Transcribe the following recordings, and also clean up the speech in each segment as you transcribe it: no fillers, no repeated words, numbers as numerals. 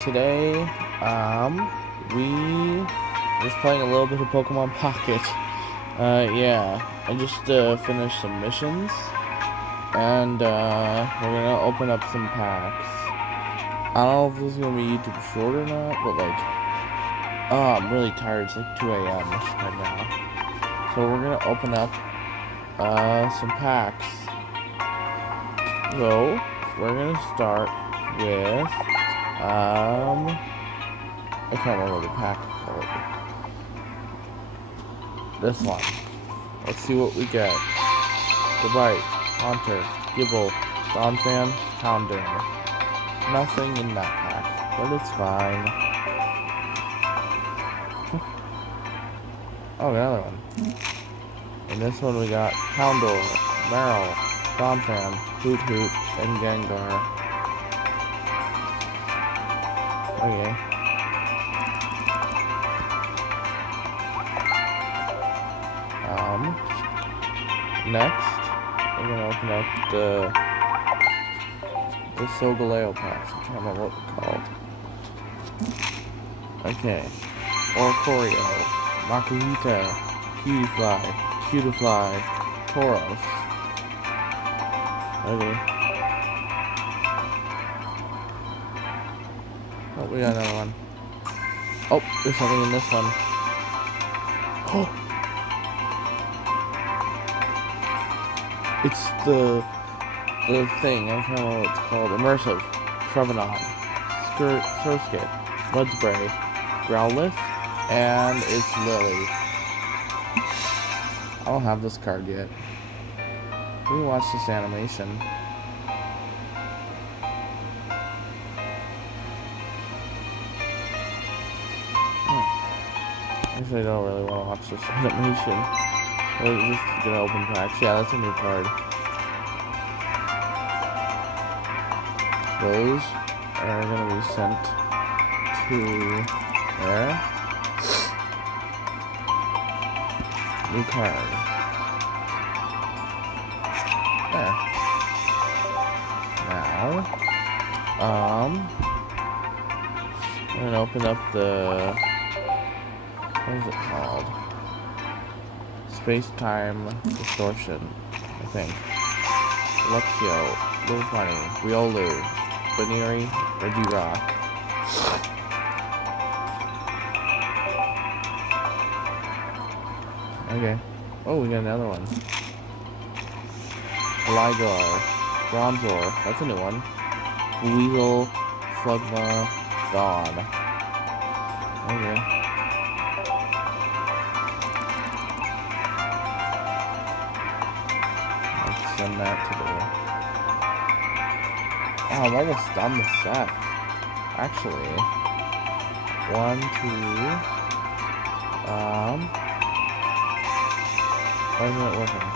Today, we just playing a little bit of Pokemon Pocket. Yeah, I just finished some missions, and we're gonna open up some packs. I don't know if this is gonna be YouTube short or not, but I'm really tired. It's like 2 a.m. right now, so we're gonna open up some packs. So we're gonna start with I can't remember the pack called. This one. Let's see what we get. Goodbye, Haunter, Gibble, Donphan, Houndoom. Nothing in that pack, but it's fine. Oh, another one. In this one we got Houndour, Meryl, Donphan, Hoot Hoot, and Gengar. Okay. Next, we're gonna open up the Solgaleo packs. I can't remember what they're called. Okay. Oricorio, Makuhita, Cutiefly, Tauros. Okay. Oh, we got another one. Oh, there's something in this one. Oh! It's the thing, I can't remember what it's called. Immersive, Trevenant, Surskit, Mudspray, Growlithe, and it's Lily. I don't have this card yet. Let me watch this animation. Actually, I don't really want to watch this animation. We're just gonna open packs. Yeah, that's a new card. Those are gonna be sent to there. New card. There. Now, I'm gonna open up the, what is it called? Space-Time Distortion, I think. Luxio, Lilipani, Riolu, Baneri, Regirock. Okay. Oh, we got another one. Gligar, Bronzor, that's a new one. Weasel, Slugma, Dawn. Okay. Send that to the... Oh, I'm almost done the set. Actually. 1, 2... Why isn't it working?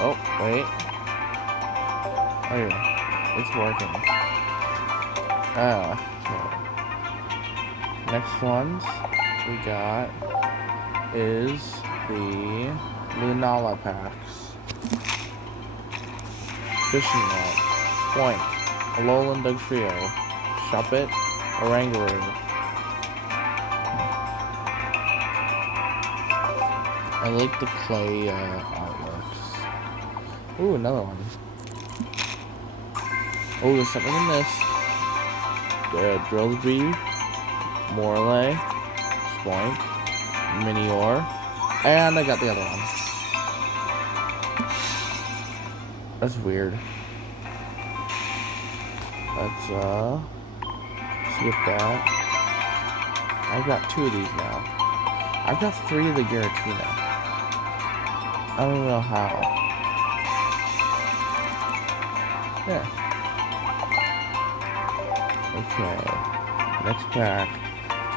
Oh, wait. Oh, yeah. It's working. Okay. Next ones we got is the Lunala packs. Fishing Net, Point, Alolan Dugtrio, Shuppet, Oranguru. I like the clay artworks. Ooh, another one. Oh, there's something in this. Drillsby, Morley, Spoink, Minior, and I got the other one. That's weird. Let's skip that. I've got 2 of these now. I've got 3 of the Giratina. I don't even know how. Yeah. Okay. Next pack.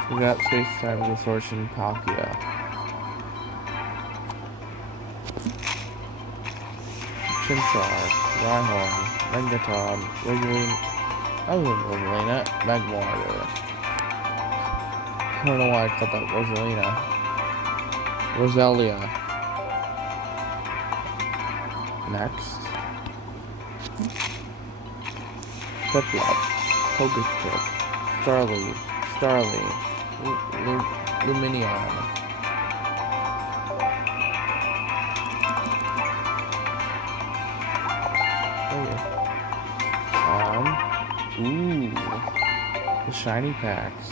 We got Space-Time Distortion Palkia. Chimchar, Rhyhorn, Megaton, Rosalina, Magmar. I don't know why I called that Rosalina. Roselia. Next. Piplup, Togekick, Starly, Luminion. Okay. Ooh, the shiny packs.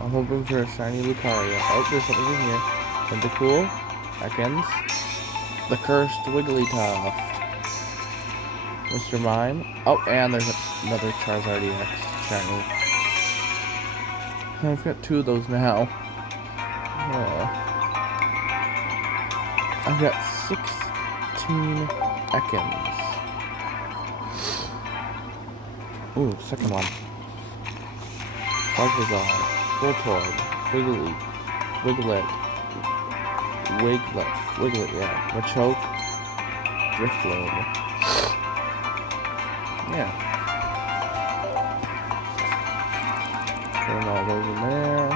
I'm hoping for a shiny Lucario. Oh, there's something in here. Tentacool, Ekans, the cursed Wigglytuff, Mr. Mime. Oh, and there's another Charizard EX shiny. I've got 2 of those now. I've got 16 Ekans. Ooh, second one. Bugzar, Voltorb, Wiglet, yeah. Machoke, Drifloon. Yeah. Put all those in there.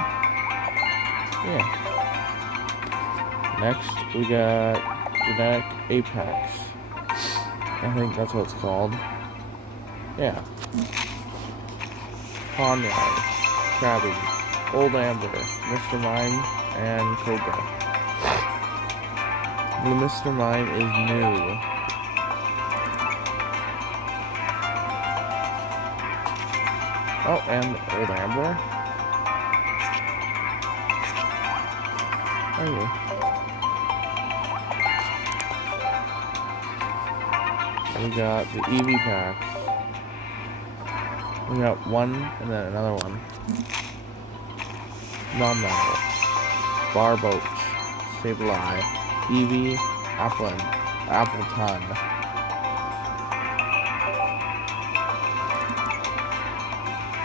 Yeah. Next, we got Genetic Apex. I think that's what it's called. Yeah. Pawnyard, Krabby, Old Amber, Mr. Mime, and Cobra. The Mr. Mime is new. Oh, and Old Amber. Okay. We got the Eevee packs. We got one and then another one. Numel, Barboach, Sableye, Eevee, Appleton.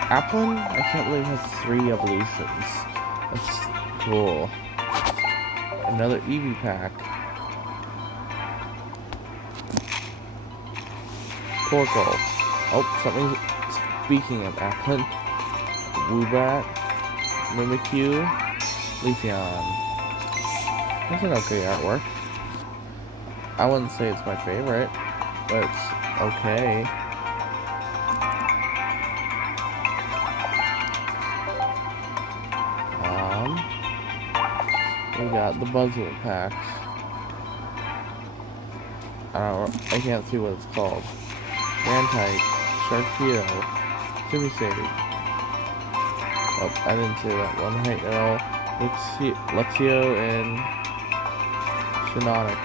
Applin, I can't believe it has 3 evolutions. That's cool. Another Eevee pack. Torkoal. Oh, something. Speaking of Applin, Woobat, Mimikyu, Leafeon. That's an okay artwork. I wouldn't say it's my favorite, but it's okay. We got the Buzzwole packs. I can't see what it's called. Mantike, Sharpedo, Simisage. Oh, I didn't say that one right at all. Luxio and Shiinotic.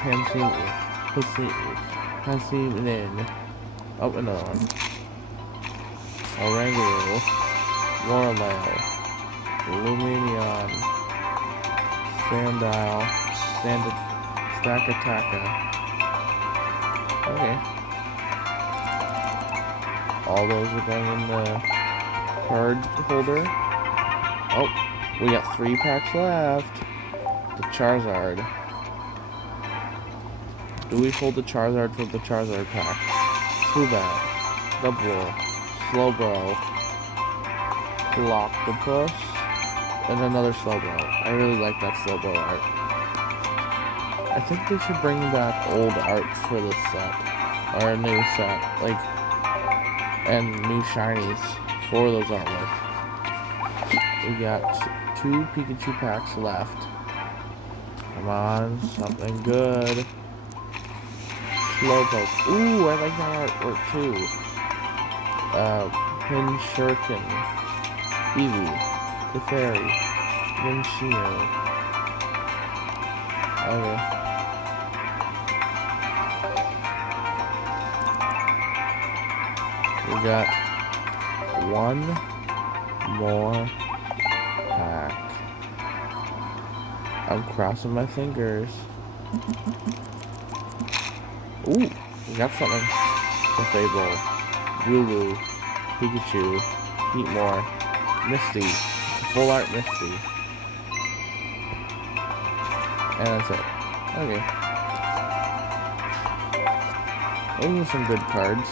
Pansy. Oh, another one. Oranguru, Lorelei, Luminion, Sandile, Stakataka. Okay. All those are going in the card holder. Oh, we got 3 packs left. The Charizard. Do we pull the Charizard from the Charizard pack? Zubat, Double, Slowbro, Clockopus, and another Slowbro. I really like that Slowbro art. I think they should bring back old arts for this set, or a new set, like, and new shinies for those artwork. We got 2 Pikachu packs left. Come on, something good. Slowpoke. Ooh, I like that artwork too. Pinsirkin, Eevee, Clefairy, Minchino. Okay. We got 1 more pack. I'm crossing my fingers. Ooh, we got something. Clefable, Wooloo, Pikachu, Heatmore, Misty, full art Misty. And that's it. Okay. Those are some good cards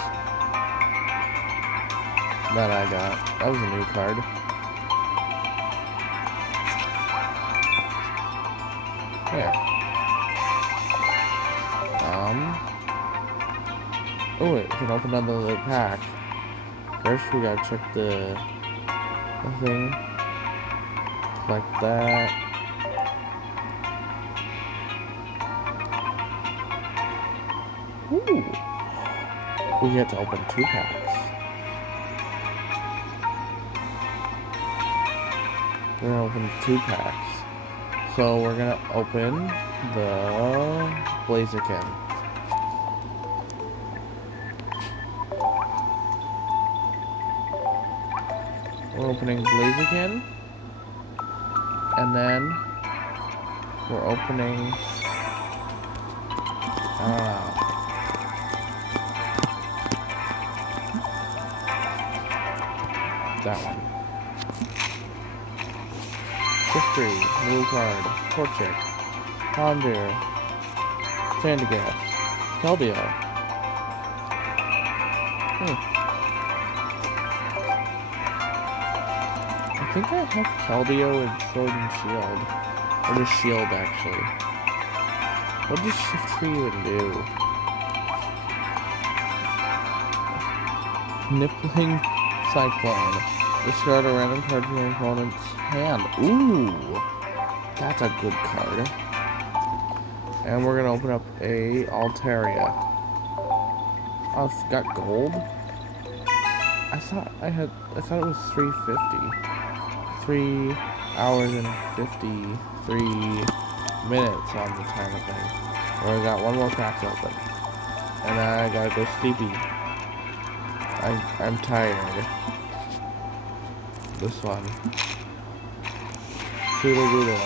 that I got. That was a new card. There. Oh, wait, we can open another pack. First, we gotta check the thing. Collect that. Ooh. We get to open 2 packs. We're gonna open 2 packs. So we're gonna open the Blaziken. We're opening Blaziken. And then we're opening, I don't know. That one. Shiftry, new card, Torchic, Ponder, Sandygast, Keldeo. I think I have Keldeo and Sword and Shield. Or just Shield, actually. What does Shiftry even do? Nippling Cyclone. Discard a random card from your opponent's hand. Ooh! That's a good card. And we're gonna open up a Altaria. Oh, it's got gold? I thought it was 350. 3 hours and 53 minutes on the timer thing. Well, I got one more pack to open. And I gotta go sleepy. I'm tired. This one. Sudowoodo.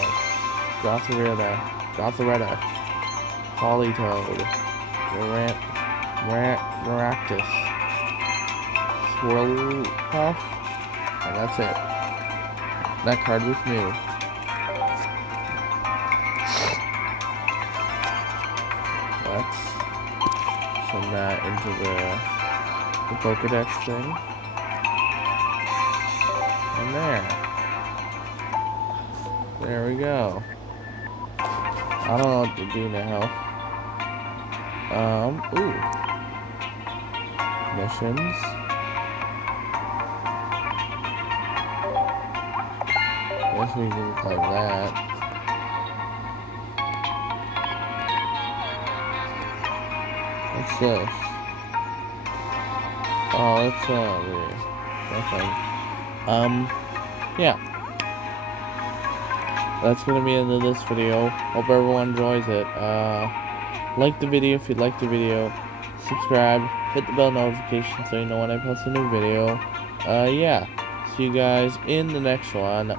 Gothoretta. Politoed. Maractus. Swirlpuff. And that's it. That card was new. Let's send that into the Pokedex thing. And there we go. I don't know what to do now. Ooh. Missions. Guess we can play that. What's this? Oh, it's weird. Nothing. Yeah. That's gonna be the end of this video. Hope everyone enjoys it. Like the video if you like the video. Subscribe. Hit the bell notification so you know when I post a new video. Yeah. See you guys in the next one.